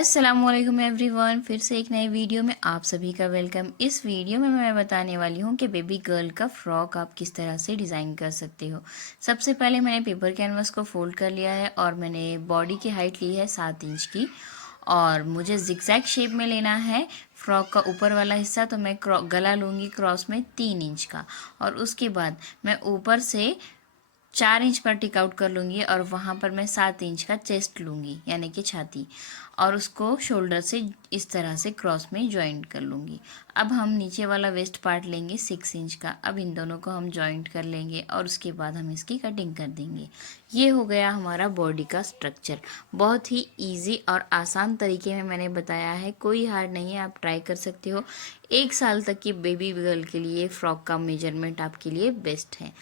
अस्सलामुअलैकुम एवरीवन, फिर से एक नए वीडियो में आप सभी का वेलकम। इस वीडियो में मैं बताने वाली हूँ कि बेबी गर्ल का फ्रॉक आप किस तरह से डिज़ाइन कर सकते हो। सबसे पहले मैंने पेपर कैनवस को फोल्ड कर लिया है और मैंने बॉडी की हाइट ली है 7 इंच की और मुझे जिगजैग शेप में लेना है फ्रॉक का ऊपर वाला हिस्सा। तो मैं गला लूँगी क्रॉस में 3 इंच का और उसके बाद मैं ऊपर से 4 इंच पर टिक आउट कर लूँगी और वहाँ पर मैं 7 इंच का चेस्ट लूँगी यानी कि छाती, और उसको शोल्डर से इस तरह से क्रॉस में जॉइंट कर लूँगी। अब हम नीचे वाला वेस्ट पार्ट लेंगे 6 इंच का। अब इन दोनों को हम जॉइंट कर लेंगे और उसके बाद हम इसकी कटिंग कर देंगे। ये हो गया हमारा बॉडी का स्ट्रक्चर। बहुत ही ईजी और आसान तरीके में मैंने बताया है, कोई हार्ड नहीं है, आप ट्राई कर सकते हो। 1 साल तक की बेबी गर्ल के लिए फ्रॉक का मेजरमेंट आपके लिए बेस्ट है।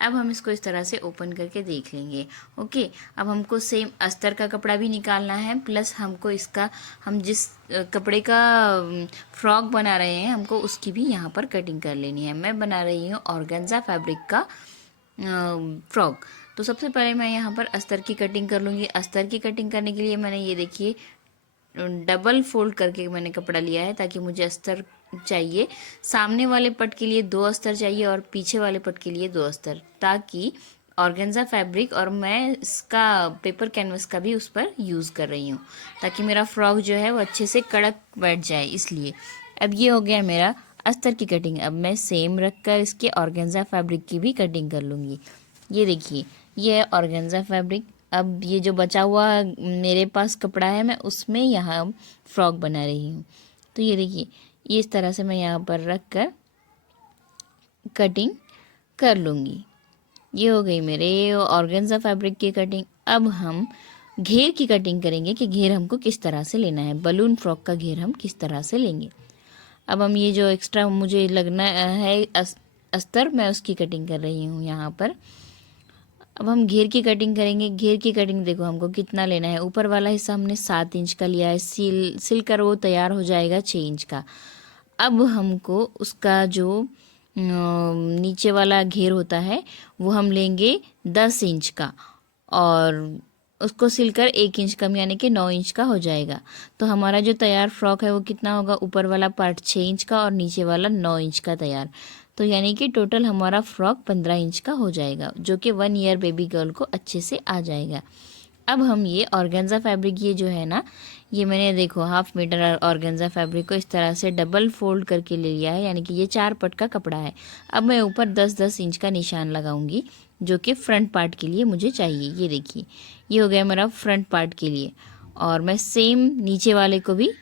अब हम इसको इस तरह से ओपन करके देख लेंगे। ओके, अब हमको सेम अस्तर का कपड़ा भी निकालना है, प्लस हमको इसका हम जिस कपड़े का फ्रॉक बना रहे हैं हमको उसकी भी यहाँ पर कटिंग कर लेनी है। मैं बना रही हूँ ऑर्गेन्जा फैब्रिक का फ्रॉक। तो सबसे पहले मैं यहाँ पर अस्तर की कटिंग कर लूँगी। अस्तर की कटिंग करने के लिए मैंने ये देखिए डबल फोल्ड करके मैंने कपड़ा लिया है, ताकि मुझे अस्तर चाहिए सामने वाले पट के लिए 2 अस्तर चाहिए और पीछे वाले पट के लिए 2 अस्तर, ताकि ऑर्गेन्जा फैब्रिक और मैं इसका पेपर कैनवस का भी उस पर यूज़ कर रही हूँ, ताकि मेरा फ्रॉक जो है वो अच्छे से कड़क बैठ जाए इसलिए। अब ये हो गया मेरा अस्तर की कटिंग। अब मैं सेम रख कर इसके ऑर्गेन्जा फैब्रिक की भी कटिंग कर लूँगी। ये देखिए, ये है ऑर्गेन्जा फैब्रिक। अब ये जो बचा हुआ मेरे पास कपड़ा है मैं उसमें यहाँ फ्रॉक बना रही हूँ। तो ये देखिए, ये इस तरह से मैं यहाँ पर रख कर कटिंग कर लूँगी। ये हो गई मेरे ऑर्गेन्जा फैब्रिक की कटिंग। अब हम घेर की कटिंग करेंगे कि घेर हमको किस तरह से लेना है, बलून फ्रॉक का घेर हम किस तरह से लेंगे। अब हम ये जो एक्स्ट्रा मुझे लगना है अस्तर, मैं उसकी कटिंग कर रही हूँ यहाँ पर। अब हम घेर की कटिंग करेंगे। घेर की कटिंग देखो हमको कितना लेना है, ऊपर वाला हिस्सा हमने 7 इंच का लिया है, सिल कर वो तैयार हो जाएगा 6 इंच का। अब हमको उसका जो नीचे वाला घेर होता है वो हम लेंगे 10 इंच का और उसको सिलकर 1 इंच कम यानी कि 9 इंच का हो जाएगा। तो हमारा जो तैयार फ्रॉक है वो कितना होगा, ऊपर वाला पार्ट 6 इंच का और नीचे वाला 9 इंच का तैयार। तो यानी कि टोटल हमारा फ्रॉक 15 इंच का हो जाएगा, जो कि 1 ईयर बेबी गर्ल को अच्छे से आ जाएगा। अब हम ये ऑर्गेन्जा फैब्रिक, ये जो है ना, ये मैंने देखो 1/2 मीटर ऑर्गेन्जा फैब्रिक को इस तरह से डबल फोल्ड करके ले लिया है, यानी कि ये 4 पट का कपड़ा है। अब मैं ऊपर 10-10 इंच का निशान लगाऊंगी, जो कि फ्रंट पार्ट के लिए मुझे चाहिए। ये देखिए, ये हो गया मेरा फ्रंट पार्ट के लिए। और मैं सेम नीचे वाले को भी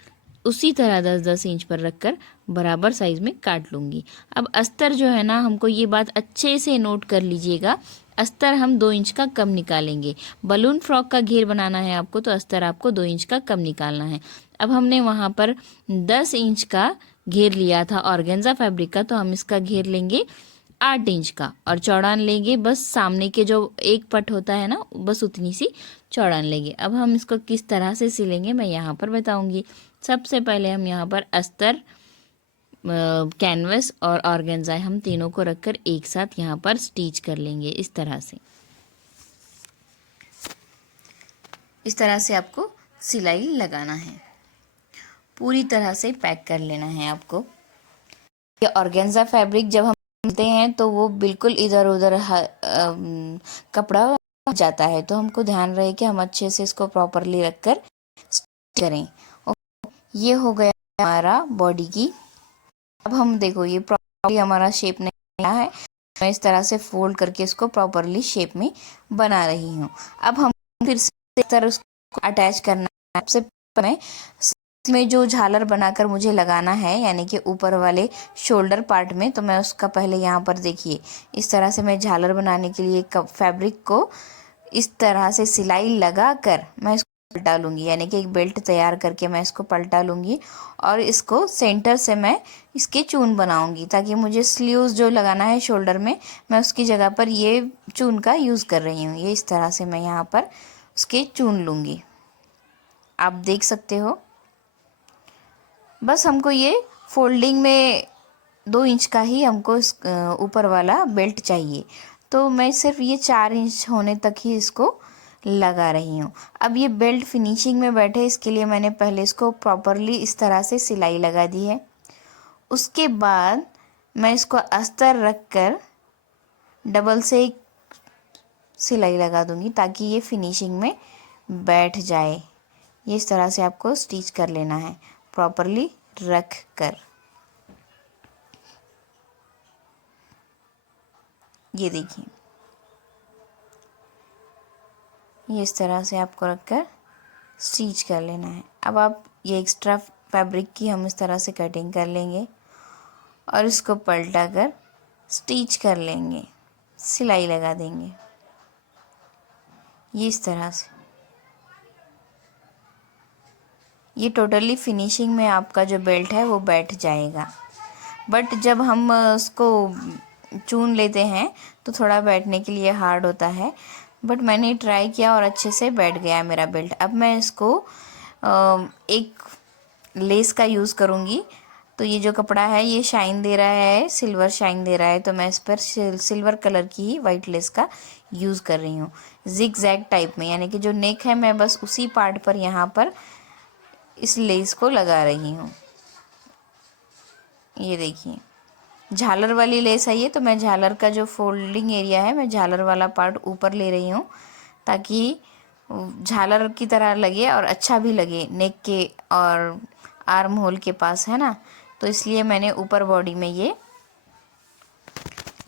उसी तरह 10-10 इंच पर रखकर बराबर साइज में काट लूँगी। अब अस्तर जो है ना, हमको ये बात अच्छे से नोट कर लीजिएगा, अस्तर हम 2 इंच का कम निकालेंगे। बलून फ्रॉक का घेर बनाना है आपको तो अस्तर आपको 2 इंच का कम निकालना है। अब हमने वहाँ पर 10 इंच का घेर लिया था ऑर्गेन्जा फैब्रिक का, तो हम इसका घेर लेंगे 8 इंच का और चौड़ान लेंगे बस सामने के जो एक पट होता है ना, बस उतनी सी चौड़ान लेंगे। अब हम इसको किस तरह से सिलेंगे मैं यहाँ पर बताऊँगी। सबसे पहले हम यहाँ पर अस्तर, कैनवस और ऑर्गेन्जा हम तीनों को रखकर एक साथ यहाँ पर स्टिच कर लेंगे। इस तरह से, इस तरह से आपको सिलाई लगाना है, पूरी तरह से पैक कर लेना है आपको। ये ऑर्गेन्जा फैब्रिक जब हम सिलते हैं तो वो बिल्कुल इधर उधर कपड़ा जाता है, तो हमको ध्यान रहे कि हम अच्छे से इसको प्रॉपरली रखकर स्टिच करें। और ये हो गया हमारा बॉडी की। अब हम देखो ये प्रॉपरली हमारा शेप नहीं आया है, मैं इस तरह से फोल्ड करके इसको प्रॉपरली शेप में बना रही हूँ। अब हम फिर से इस तरह उसको अटैच करना है। सबसे पहले इसमें जो झालर बनाकर मुझे लगाना है, यानी कि ऊपर वाले शोल्डर पार्ट में, तो मैं उसका पहले यहाँ पर देखिए इस तरह से मैं झालर बनाने के लिए फैब्रिक को इस तरह से सिलाई लगा कर मैं इसको पलटा लूँगी, यानी कि एक बेल्ट तैयार करके मैं इसको पलटा लूँगी और इसको सेंटर से मैं इसके चून बनाऊँगी, ताकि मुझे स्लीव्स जो लगाना है शोल्डर में, मैं उसकी जगह पर ये चून का यूज़ कर रही हूँ। ये इस तरह से मैं यहाँ पर उसके चून लूँगी, आप देख सकते हो। बस हमको ये फोल्डिंग में 2 इंच का ही हमको इस ऊपर वाला बेल्ट चाहिए, तो मैं सिर्फ ये 4 इंच होने तक ही इसको लगा रही हूँ। अब ये बेल्ट फिनिशिंग में बैठे, इसके लिए मैंने पहले इसको प्रॉपरली इस तरह से सिलाई लगा दी है। उसके बाद मैं इसको अस्तर रख कर डबल से एक सिलाई लगा दूंगी ताकि ये फिनिशिंग में बैठ जाए। ये इस तरह से आपको स्टिच कर लेना है प्रॉपरली रख कर। ये देखिए, ये इस तरह से आपको रख कर स्टिच कर लेना है। अब आप ये एक्स्ट्रा फैब्रिक की हम इस तरह से कटिंग कर लेंगे और इसको पलटा कर स्टिच कर लेंगे, सिलाई लगा देंगे ये इस तरह से। ये टोटली फिनिशिंग में आपका जो बेल्ट है वो बैठ जाएगा। बट जब हम उसको चुन लेते हैं तो थोड़ा बैठने के लिए हार्ड होता है, बट मैंने ट्राई किया और अच्छे से बैठ गया मेरा बेल्ट। अब मैं इसको एक लेस का यूज़ करूँगी। तो ये जो कपड़ा है ये शाइन दे रहा है, सिल्वर शाइन दे रहा है, तो मैं इस पर सिल्वर कलर की ही वाइट लेस का यूज़ कर रही हूँ जिग जैग टाइप में, यानी कि जो नेक है मैं बस उसी पार्ट पर यहाँ पर इस लेस को लगा रही हूँ। ये देखिए, झालर वाली लेस है ये, तो मैं झालर का जो फोल्डिंग एरिया है मैं झालर वाला पार्ट ऊपर ले रही हूँ ताकि झालर की तरह लगे और अच्छा भी लगे नेक के और आर्म होल के पास, है ना। तो इसलिए मैंने ऊपर बॉडी में ये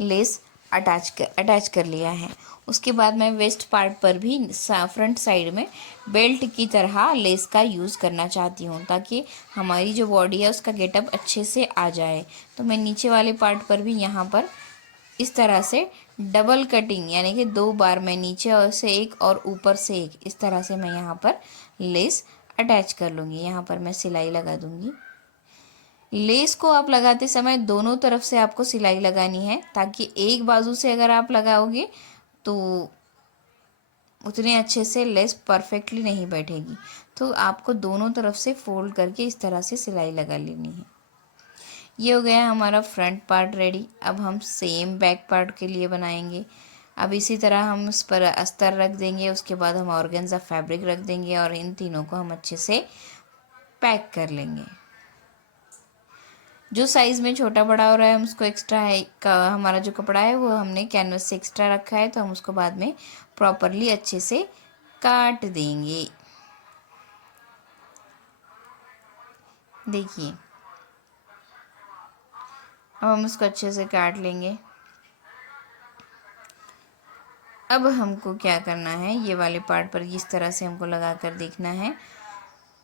लेस अटैच कर लिया है। उसके बाद मैं वेस्ट पार्ट पर भी फ्रंट साइड में बेल्ट की तरह लेस का यूज़ करना चाहती हूँ ताकि हमारी जो बॉडी है उसका गेटअप अच्छे से आ जाए। तो मैं नीचे वाले पार्ट पर भी यहाँ पर इस तरह से डबल कटिंग, यानी कि 2 बार मैं नीचे और से एक और ऊपर से एक, इस तरह से मैं यहाँ पर लेस अटैच कर लूँगी। यहाँ पर मैं सिलाई लगा दूँगी। लेस को आप लगाते समय दोनों तरफ से आपको सिलाई लगानी है ताकि एक बाजू से अगर आप लगाओगे तो उतने अच्छे से लेस परफेक्टली नहीं बैठेगी। तो आपको दोनों तरफ से फोल्ड करके इस तरह से सिलाई लगा लेनी है। ये हो गया हमारा फ्रंट पार्ट रेडी। अब हम सेम बैक पार्ट के लिए बनाएंगे। अब इसी तरह हम उस पर अस्तर रख देंगे, उसके बाद हम ऑर्गेन्जा फैब्रिक रख देंगे और इन तीनों को हम अच्छे से पैक कर लेंगे। जो साइज़ में छोटा बड़ा हो रहा है हम उसको एक्स्ट्रा है का हमारा जो कपड़ा है वो हमने कैनवस से एक्स्ट्रा रखा है, तो हम उसको बाद में प्रॉपरली अच्छे से काट देंगे। देखिए, अब हम उसको अच्छे से काट लेंगे। अब हमको क्या करना है, ये वाले पार्ट पर इस तरह से हमको लगा कर देखना है।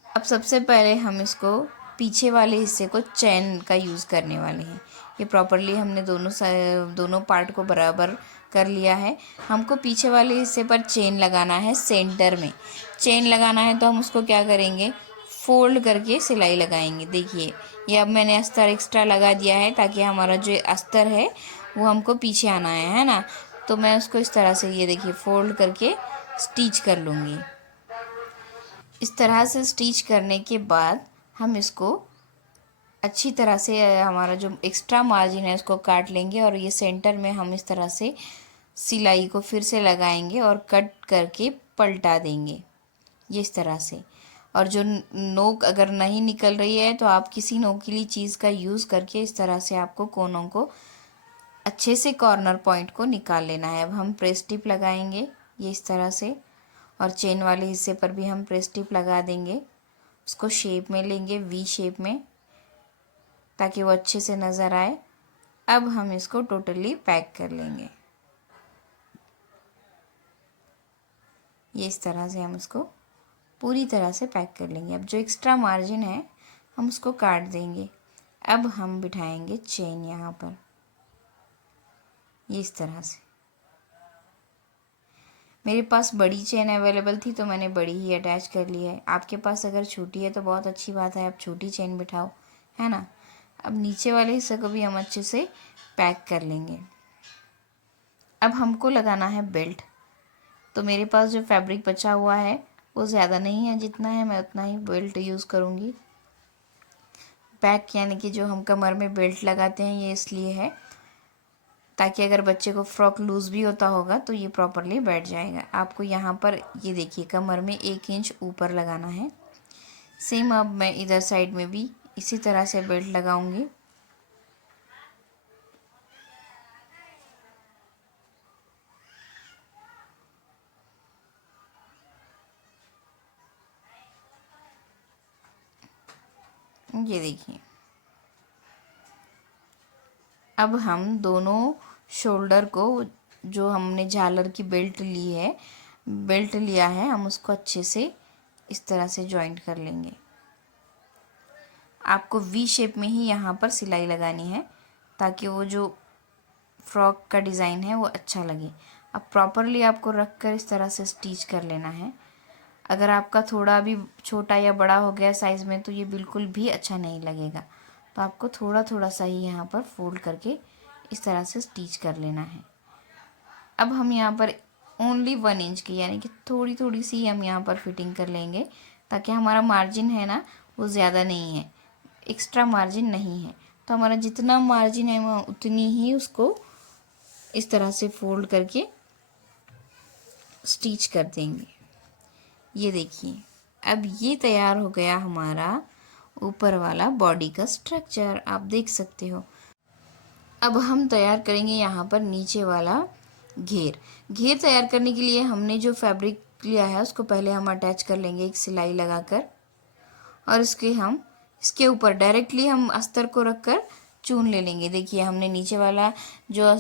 अब सबसे पहले हम इसको पीछे वाले हिस्से को चैन का यूज़ करने वाले हैं। ये प्रॉपरली हमने दोनों पार्ट को बराबर कर लिया है। हमको पीछे वाले हिस्से पर चेन लगाना है, सेंटर में चेन लगाना है। तो हम उसको क्या करेंगे, फोल्ड करके सिलाई लगाएंगे। देखिए, ये अब मैंने अस्तर एक्स्ट्रा लगा दिया है ताकि हमारा जो अस्तर है वो हमको पीछे आना है ना। तो मैं उसको इस तरह से, ये देखिए, फोल्ड करके स्टिच कर लूँगी। इस तरह से स्टिच करने के बाद हम इसको अच्छी तरह से हमारा जो एक्स्ट्रा मार्जिन है उसको काट लेंगे और ये सेंटर में हम इस तरह से सिलाई को फिर से लगाएंगे और कट करके पलटा देंगे ये इस तरह से। और जो नोक अगर नहीं निकल रही है तो आप किसी नोकीली चीज़ का यूज़ करके इस तरह से आपको कोनों को अच्छे से कॉर्नर पॉइंट को निकाल लेना है। अब हम प्रेस टिप लगाएंगे ये इस तरह से, और चेन वाले हिस्से पर भी हम प्रेस टिप लगा देंगे। उसको शेप में लेंगे, वी शेप में, ताकि वो अच्छे से नज़र आए। अब हम इसको टोटली पैक कर लेंगे ये इस तरह से। हम इसको पूरी तरह से पैक कर लेंगे। अब जो एक्स्ट्रा मार्जिन है हम उसको काट देंगे। अब हम बिठाएंगे चेन यहाँ पर ये इस तरह से। मेरे पास बड़ी चेन अवेलेबल थी तो मैंने बड़ी ही अटैच कर ली है। आपके पास अगर छोटी है तो बहुत अच्छी बात है, आप छोटी चेन बिठाओ, है ना। अब नीचे वाले हिस्से को भी हम अच्छे से पैक कर लेंगे। अब हमको लगाना है बेल्ट। तो मेरे पास जो फैब्रिक बचा हुआ है वो ज़्यादा नहीं है, जितना है मैं उतना ही बेल्ट यूज़ करूँगी। पैक यानी कि जो हम कमर में बेल्ट लगाते हैं ये इसलिए है ताकि अगर बच्चे को फ्रॉक लूज़ भी होता होगा तो ये प्रॉपरली बैठ जाएगा। आपको यहाँ पर ये देखिए कमर में 1 इंच ऊपर लगाना है। सेम अब मैं इधर साइड में भी इसी तरह से बेल्ट लगाऊंगी। ये देखिए, अब हम दोनों शोल्डर को, जो हमने झालर की बेल्ट ली है, बेल्ट लिया है, हम उसको अच्छे से इस तरह से जॉइंट कर लेंगे। आपको वी शेप में ही यहाँ पर सिलाई लगानी है ताकि वो जो फ्रॉक का डिज़ाइन है वो अच्छा लगे। अब प्रॉपरली आपको रख कर इस तरह से स्टिच कर लेना है। अगर आपका थोड़ा भी छोटा या बड़ा हो गया साइज़ में तो ये बिल्कुल भी अच्छा नहीं लगेगा। तो आपको थोड़ा थोड़ा सा ही यहाँ पर फोल्ड करके इस तरह से स्टिच कर लेना है। अब हम यहाँ पर ओनली 1 इंच की, यानी कि थोड़ी थोड़ी सी हम यहाँ पर फिटिंग कर लेंगे ताकि हमारा मार्जिन है ना वो ज़्यादा नहीं है, एक्स्ट्रा मार्जिन नहीं है। तो हमारा जितना मार्जिन है वो उतनी ही उसको इस तरह से फोल्ड करके स्टिच कर देंगे। ये देखिए, अब ये तैयार हो गया हमारा ऊपर वाला बॉडी का स्ट्रक्चर, आप देख सकते हो। अब हम तैयार करेंगे यहाँ पर नीचे वाला घेर। घेर तैयार करने के लिए हमने जो फैब्रिक लिया है उसको पहले हम अटैच कर लेंगे एक सिलाई लगाकर, और इसके ऊपर डायरेक्टली हम अस्तर को रखकर चून ले लेंगे। देखिए, हमने नीचे वाला जो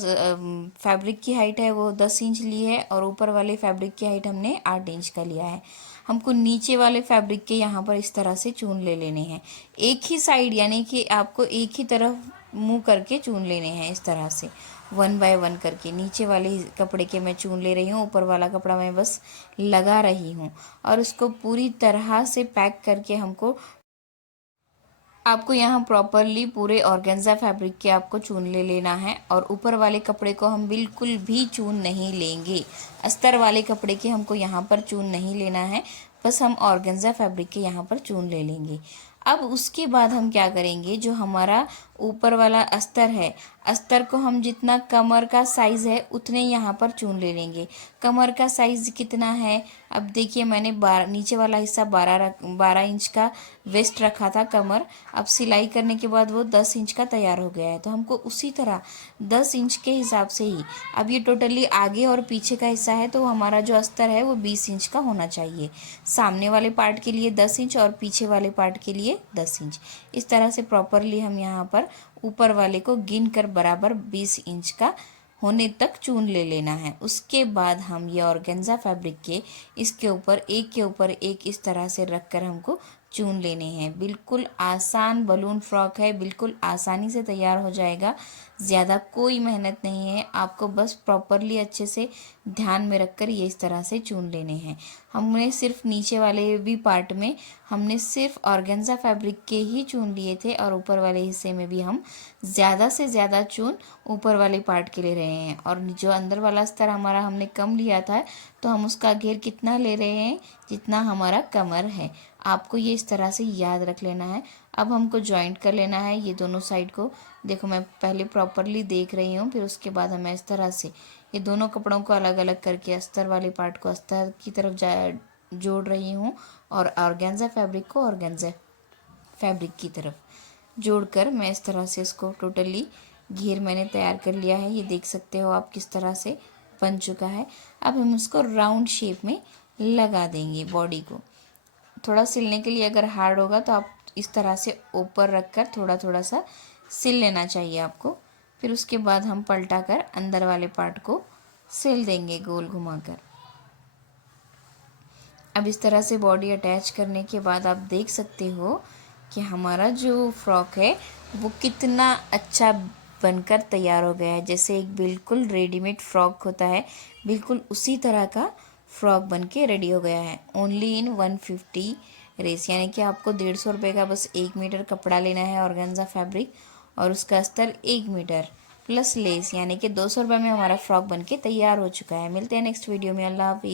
फैब्रिक की हाइट है वो 10 इंच ली है और ऊपर वाले फैब्रिक की हाइट हमने 8 इंच का लिया है। हमको नीचे वाले फैब्रिक के यहाँ पर इस तरह से चून ले लेने हैं। एक ही साइड, यानी कि आपको एक ही तरफ मुंह करके चून लेने हैं इस तरह से 1 बाय 1 करके। नीचे वाले कपड़े के मैं चून ले रही हूँ, ऊपर वाला कपड़ा मैं बस लगा रही हूँ। और उसको पूरी तरह से पैक करके आपको यहाँ प्रॉपरली पूरे ऑर्गेन्जा फैब्रिक के आपको चून ले लेना है। और ऊपर वाले कपड़े को हम बिल्कुल भी चून नहीं लेंगे। अस्तर वाले कपड़े के हमको यहाँ पर चून नहीं लेना है, बस हम ऑर्गेन्जा फैब्रिक के यहाँ पर चून ले लेंगे। अब उसके बाद हम क्या करेंगे, जो हमारा ऊपर वाला अस्तर है, अस्तर को हम जितना कमर का साइज़ है उतने यहाँ पर चून ले लेंगे। कमर का साइज़ कितना है, अब देखिए मैंने नीचे वाला हिस्सा 12 इंच का वेस्ट रखा था कमर। अब सिलाई करने के बाद वो 10 इंच का तैयार हो गया है, तो हमको उसी तरह 10 इंच के हिसाब से ही, अब ये टोटली आगे और पीछे का हिस्सा है तो हमारा जो अस्तर है वो 20 इंच का होना चाहिए। सामने वाले पार्ट के लिए 10 इंच और पीछे वाले पार्ट के लिए 10 इंच। इस तरह से प्रॉपरली हम यहाँ पर ऊपर वाले को गिन कर बराबर 20 इंच का होने तक चून ले लेना है। उसके बाद हम ये ऑर्गेन्जा फैब्रिक के इसके ऊपर एक इस तरह से रख कर हमको चून लेने हैं। बिल्कुल आसान बलून फ्रॉक है, बिल्कुल आसानी से तैयार हो जाएगा। ज़्यादा कोई मेहनत नहीं है, आपको बस प्रॉपरली अच्छे से ध्यान में रखकर ये इस तरह से चून लेने हैं। हमने सिर्फ नीचे वाले भी पार्ट में हमने सिर्फ ऑर्गेन्जा फैब्रिक के ही चून लिए थे और ऊपर वाले हिस्से में भी हम ज़्यादा से ज़्यादा चून ऊपर वाले पार्ट के ले रहे हैं। और जो अंदर वाला अस्तर हमारा हमने कम लिया था तो हम उसका घेर कितना ले रहे हैं, जितना हमारा कमर है। आपको ये इस तरह से याद रख लेना है। अब हमको जॉइंट कर लेना है ये दोनों साइड को। देखो, मैं पहले प्रॉपरली देख रही हूँ, फिर उसके बाद हमें इस तरह से ये दोनों कपड़ों को अलग अलग करके अस्तर वाले पार्ट को अस्तर की तरफ जोड़ रही हूँ और ऑर्गेन्जा फैब्रिक को ऑर्गेन्जा फैब्रिक की तरफ जोड़कर मैं इस तरह से इसको टोटली घेर मैंने तैयार कर लिया है। ये देख सकते हो आप किस तरह से बन चुका है। अब हम इसको राउंड शेप में लगा देंगे। बॉडी को थोड़ा सिलने के लिए अगर हार्ड होगा तो आप इस तरह से ऊपर रखकर थोड़ा थोड़ा सा सिल लेना चाहिए आपको। फिर उसके बाद हम पलटा कर अंदर वाले पार्ट को सिल देंगे गोल घुमाकर। अब इस तरह से बॉडी अटैच करने के बाद आप देख सकते हो कि हमारा जो फ्रॉक है वो कितना अच्छा बनकर तैयार हो गया है। जैसे एक बिल्कुल रेडीमेड फ्रॉक होता है, बिल्कुल उसी तरह का फ्रॉक बनके रेडी हो गया है। ओनली इन 150 रेस, यानी कि आपको 150 रुपये का बस 1 मीटर कपड़ा लेना है ऑर्गेन्जा फैब्रिक और उसका अस्तर 1 मीटर प्लस लेस, यानी कि 200 रुपये में हमारा फ्रॉक बनके तैयार हो चुका है। मिलते हैं नेक्स्ट वीडियो में। अल्लाह हाफिज़।